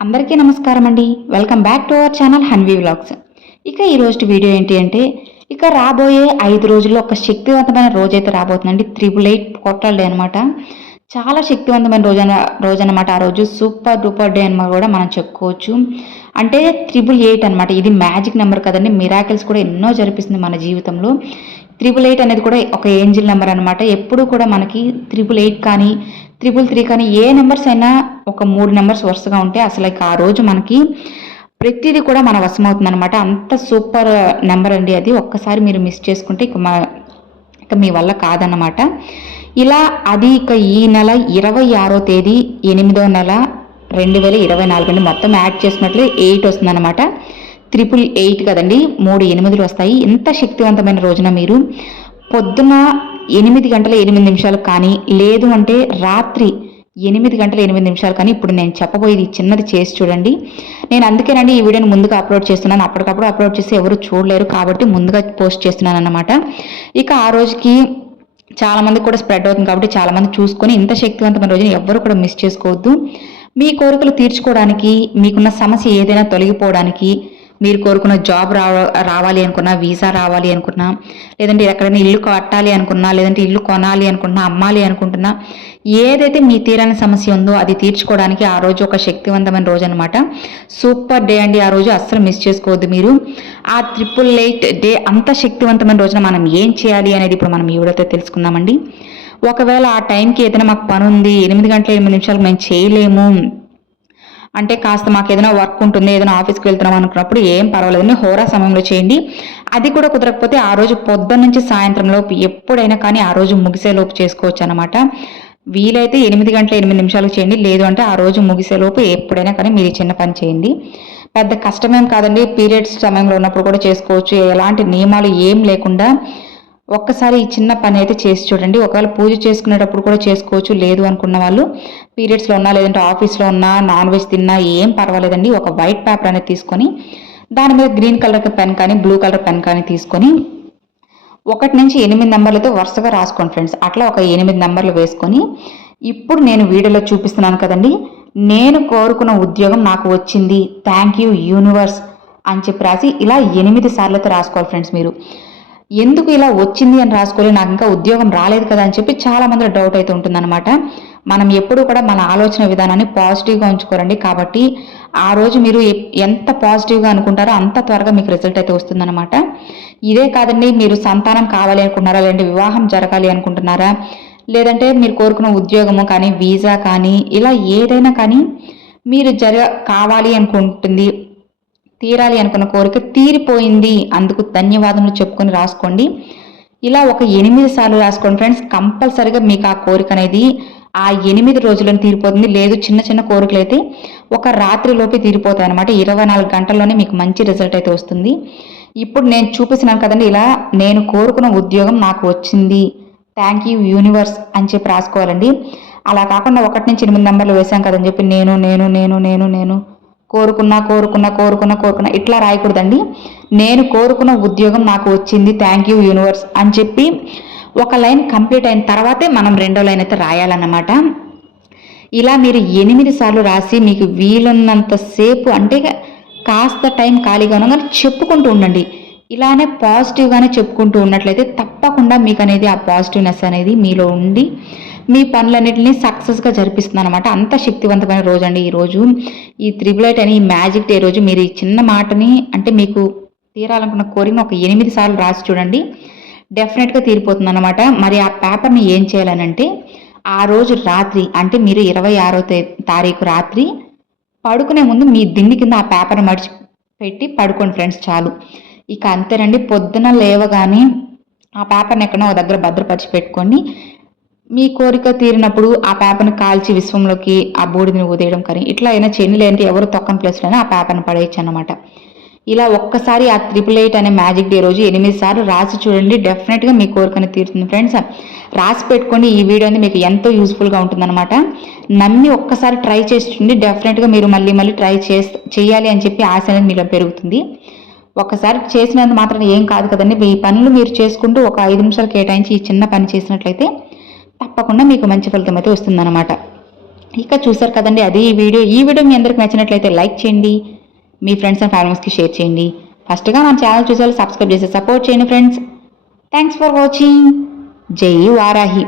అందరికీ నమస్కారం అండి welcome back to our channel Hanvi vlogs ఇక ఈరోజు వీడియో ఏంటి అంటే ఇక రాబోయే ఐదు రోజుల్లో ఒక శక్తివంతమైన రోజు అయితే రాబోతుందండి. త్రిబుల్ ఎయిట్ పోర్టల్ డే అనమాట చాలా శక్తివంతమైన రోజు రోజు అనమాట ఆ రోజు. సూపర్ డూపర్ డే అని కూడా మనం చెప్పుకోవచ్చు. అంటే త్రిబుల్ ఎయిట్ అనమాట ఇది మ్యాజిక్ నెంబర్ కదండి. మిరాకిల్స్ కూడా ఎన్నో జరిపిస్తుంది మన జీవితంలో. త్రిబుల్ ఎయిట్ అనేది కూడా ఒక ఏంజిల్ నెంబర్ అనమాట ఎప్పుడు కూడా మనకి త్రిబుల్ ఎయిట్ కానీ త్రిపుల్ త్రీ కానీ ఏ నెంబర్స్ అయినా ఒక మూడు నెంబర్స్ వరుసగా ఉంటే అసలు ఇక ఆ రోజు మనకి ప్రతిదీ కూడా మన వశమవుతుంది అనమాట అంత సూపర్ నెంబర్ అండి అది. ఒక్కసారి మీరు మిస్ చేసుకుంటే ఇక మా ఇక మీ వల్ల కాదన్నమాట. ఇలా అది ఇక ఈ నెల ఇరవై ఆరో తేదీ ఎనిమిదో నెల రెండు వేల ఇరవై నాలుగు అండి. మొత్తం యాడ్ చేసినట్లు ఎయిట్ వస్తుందన్నమాట. త్రిపుల్ ఎయిట్ కదండి. మూడు ఎనిమిదిలు వస్తాయి. ఇంత శక్తివంతమైన రోజున మీరు పొద్దున ఎనిమిది గంటల ఎనిమిది నిమిషాలు కానీ లేదు అంటే రాత్రి ఎనిమిది గంటల ఎనిమిది నిమిషాలు కానీ ఇప్పుడు నేను చెప్పబోయేది చిన్నది చేసి చూడండి. నేను అందుకేనండి ఈ వీడియోని ముందుగా అప్లోడ్ చేస్తున్నాను. అప్పటికప్పుడు అప్లోడ్ చేసి ఎవరు చూడలేరు కాబట్టి ముందుగా పోస్ట్ చేస్తున్నాను అన్నమాట. ఇక ఆ రోజుకి చాలా మంది కూడా స్ప్రెడ్ అవుతుంది కాబట్టి చాలా మంది చూసుకొని ఇంత శక్తివంతమైన రోజుని ఎవరు కూడా మిస్ చేసుకోవద్దు. మీ కోరికలు తీర్చుకోవడానికి మీకున్న సమస్య ఏదైనా తొలగిపోవడానికి మీరు కోరుకున్న జాబ్ రావ రావాలి అనుకున్నా వీసా రావాలి అనుకున్నా లేదంటే ఎక్కడైనా ఇల్లు కట్టాలి అనుకున్నా లేదంటే ఇల్లు కొనాలి అనుకున్నా అమ్మాలి అనుకుంటున్నా ఏదైతే మీ తీరని సమస్య ఉందో అది తీర్చుకోవడానికి ఆ రోజు ఒక శక్తివంతమైన రోజు అనమాట సూపర్ డే అండి. ఆ రోజు అస్సలు మిస్ చేసుకోవద్దు మీరు. ఆ ట్రిపుల్ ఎయిట్ డే అంత శక్తివంతమైన రోజున మనం ఏం చేయాలి అనేది ఇప్పుడు మనం ఈ వీడియోతో తెలుసుకుందామండి. ఒకవేళ ఆ టైంకి ఏదైనా మాకు పని ఉంది ఎనిమిది గంటల ఎనిమిది నిమిషాలకు మేము చేయలేము అంటే కాస్త మాకు ఏదైనా వర్క్ ఉంటుంది ఏదైనా ఆఫీస్కి వెళ్తున్నాం అనుకున్నప్పుడు ఏం పర్వాలేదండి హోరా సమయంలో చేయండి. అది కూడా కుదరకపోతే ఆ రోజు పొద్దున్న నుంచి సాయంత్రంలోపు ఎప్పుడైనా కానీ ఆ రోజు ముగిసేలోపు చేసుకోవచ్చు అనమాట వీలైతే ఎనిమిది గంటల ఎనిమిది నిమిషాలకు చేయండి లేదు అంటే ఆ రోజు ముగిసేలోపు ఎప్పుడైనా కానీ మీరు చిన్న పని చేయండి. పెద్ద కష్టమేం కాదండి పీరియడ్స్ సమయంలో ఉన్నప్పుడు కూడా చేసుకోవచ్చు ఎలాంటి నియమాలు ఏం లేకుండా ఒక్కసారి ఈ చిన్న పని అయితే చేసి చూడండి. ఒకవేళ పూజ చేసుకునేటప్పుడు కూడా చేసుకోవచ్చు. లేదు అనుకున్న వాళ్ళు పీరియడ్స్లో ఉన్నా లేదంటే ఆఫీస్లో ఉన్నా నాన్ వెజ్ తిన్నా ఏం పర్వాలేదండి. ఒక వైట్ పేపర్ అనేది తీసుకొని దాని మీద గ్రీన్ కలర్ పెన్ కానీ బ్లూ కలర్ పెన్ కానీ తీసుకొని ఒకటి నుంచి ఎనిమిది నెంబర్లతో వరుసగా రాసుకోండి ఫ్రెండ్స్ అట్లా ఒక ఎనిమిది నెంబర్లు వేసుకొని ఇప్పుడు నేను వీడియోలో చూపిస్తున్నాను కదండి. నేను కోరుకున్న ఉద్యోగం నాకు వచ్చింది. థ్యాంక్ యూ యూనివర్స్ అని చెప్పి రాసి ఇలా ఎనిమిది సార్లతో రాసుకోవాలి ఫ్రెండ్స్ మీరు. ఎందుకు ఇలా వచ్చింది అని రాసుకోలే నాకు ఇంకా ఉద్యోగం రాలేదు కదా అని చెప్పి చాలా మంది డౌట్ అయితే ఉంటుందన్నమాట. మనం ఎప్పుడు కూడా మన ఆలోచన విధానాన్ని పాజిటివ్గా ఉంచుకోరండి. కాబట్టి ఆ రోజు మీరు ఎంత పాజిటివ్గా అనుకుంటారో అంత త్వరగా మీకు రిజల్ట్ అయితే వస్తుందన్నమాట. ఇదే కాదండి మీరు సంతానం కావాలి అనుకుంటున్నారా లేదంటే వివాహం జరగాలి అనుకుంటున్నారా లేదంటే మీరు కోరుకున్న ఉద్యోగము కానీ వీసా కానీ ఇలా ఏదైనా కానీ మీరు జరగ కావాలి అనుకుంటుంది తీరాలి అనుకున్న కోరిక తీరిపోయింది. అందుకు ధన్యవాదములు చెప్పుకొని రాసుకోండి. ఇలా ఒక ఎనిమిది సార్లు రాసుకోండి ఫ్రెండ్స్. కంపల్సరిగా మీకు ఆ కోరిక అనేది ఆ ఎనిమిది రోజులను తీరిపోతుంది. లేదు చిన్న చిన్న కోరికలు అయితే ఒక రాత్రిలోపే తీరిపోతాయి అనమాట ఇరవై నాలుగు గంటల్లోనే మీకు మంచి రిజల్ట్ అయితే వస్తుంది. ఇప్పుడు నేను చూపిస్తున్నాను కదండి ఇలా నేను కోరుకున్న ఉద్యోగం నాకు వచ్చింది. థ్యాంక్ యూ యూనివర్స్ అని చెప్పి రాసుకోవాలండి. అలా కాకుండా ఒకటి నుంచి ఎనిమిది నెంబర్లు వేసాం కదని చెప్పి నేను నేను నేను నేను నేను కోరుకున్నా కోరుకున్నా కోరుకున్నా కోరుకున్నా ఇట్లా రాయకూడదండి. నేను కోరుకున్న ఉద్యోగం నాకు వచ్చింది థ్యాంక్ యూ యూనివర్స్ అని చెప్పి ఒక లైన్ కంప్లీట్ అయిన తర్వాతే మనం రెండో లైన్ అయితే రాయాలన్నమాట. ఇలా మీరు ఎనిమిది సార్లు రాసి మీకు వీలున్నంత సేపు అంటే కాస్త టైం ఖాళీగా ఉన్నా కానీ చెప్పుకుంటూ ఉండండి. ఇలానే పాజిటివ్గానే చెప్పుకుంటూ ఉన్నట్లయితే తప్పకుండా మీకు అనేది ఆ పాజిటివ్నెస్ అనేది మీలో ఉండి మీ పనులన్నింటినీ సక్సెస్గా జరిపిస్తుంది అనమాట అంత శక్తివంతమైన రోజు అండి ఈరోజు ఈ త్రిబులైట్ అని ఈ మ్యాజిక్ డే రోజు మీరు ఈ చిన్న మాటని అంటే మీకు తీరాలనుకున్న కోరిక ఒక ఎనిమిది సార్లు రాసి చూడండి. డెఫినెట్గా తీరిపోతుంది అనమాట మరి ఆ పేపర్ని ఏం చేయాలనంటే ఆ రోజు రాత్రి అంటే మీరు ఇరవై ఆరో తారీఖు రాత్రి పడుకునే ముందు మీ దిండి కింద ఆ పేపర్ మడిచి పెట్టి పడుకోండి ఫ్రెండ్స్ చాలు. ఇక అంతేనండి పొద్దున లేవగానే ఆ పేపర్ని ఎక్కడో ఒక దగ్గర భద్రపరిచి పెట్టుకోండి. మీ కోరిక తీరినప్పుడు ఆ పేపర్ని కాల్చి విశ్వంలోకి ఆ బూడిదని ఊదేయడం కానీ ఇట్లా అయినా చెన్ని లేదంటే ఎవరు తొక్కని ప్లేస్లోనే ఆ పేపర్ని పడేయచ్చు అనమాట ఇలా ఒక్కసారి ఆ త్రిపుల్ ఎయిట్ అనే మ్యాజిక్ డే రోజు ఎనిమిది సార్లు రాసి చూడండి. డెఫినెట్గా మీ కోరికని తీరుతుంది ఫ్రెండ్స్ రాసి పెట్టుకోండి ఈ వీడియో మీకు ఎంతో యూస్ఫుల్గా ఉంటుందన్నమాట. నమ్మి ఒక్కసారి ట్రై చేసి చూడండి. డెఫినెట్గా మీరు మళ్ళీ మళ్ళీ ట్రై చేయాలి అని చెప్పి ఆశ అనేది మీలో పెరుగుతుంది. ఒకసారి చేసినంత మాత్రం ఏం కాదు కదండి. ఈ పనులు మీరు చేసుకుంటూ ఒక ఐదు నిమిషాలు కేటాయించి ఈ చిన్న పని చేసినట్లయితే తప్పకుండా మీకు మంచి ఫలితం అయితే వస్తుందన్నమాట. ఇక చూసారు కదండి అది ఈ వీడియో. ఈ వీడియో మీ అందరికి నచ్చినట్లయితే లైక్ చేయండి మీ ఫ్రెండ్స్ అండ్ ఫ్యామిలీస్కి షేర్ చేయండి. ఫస్ట్గా మన ఛానల్ చూసారు సబ్స్క్రైబ్ చేసి సపోర్ట్ చేయండి ఫ్రెండ్స్. Thanks for watching. జై వారాహి.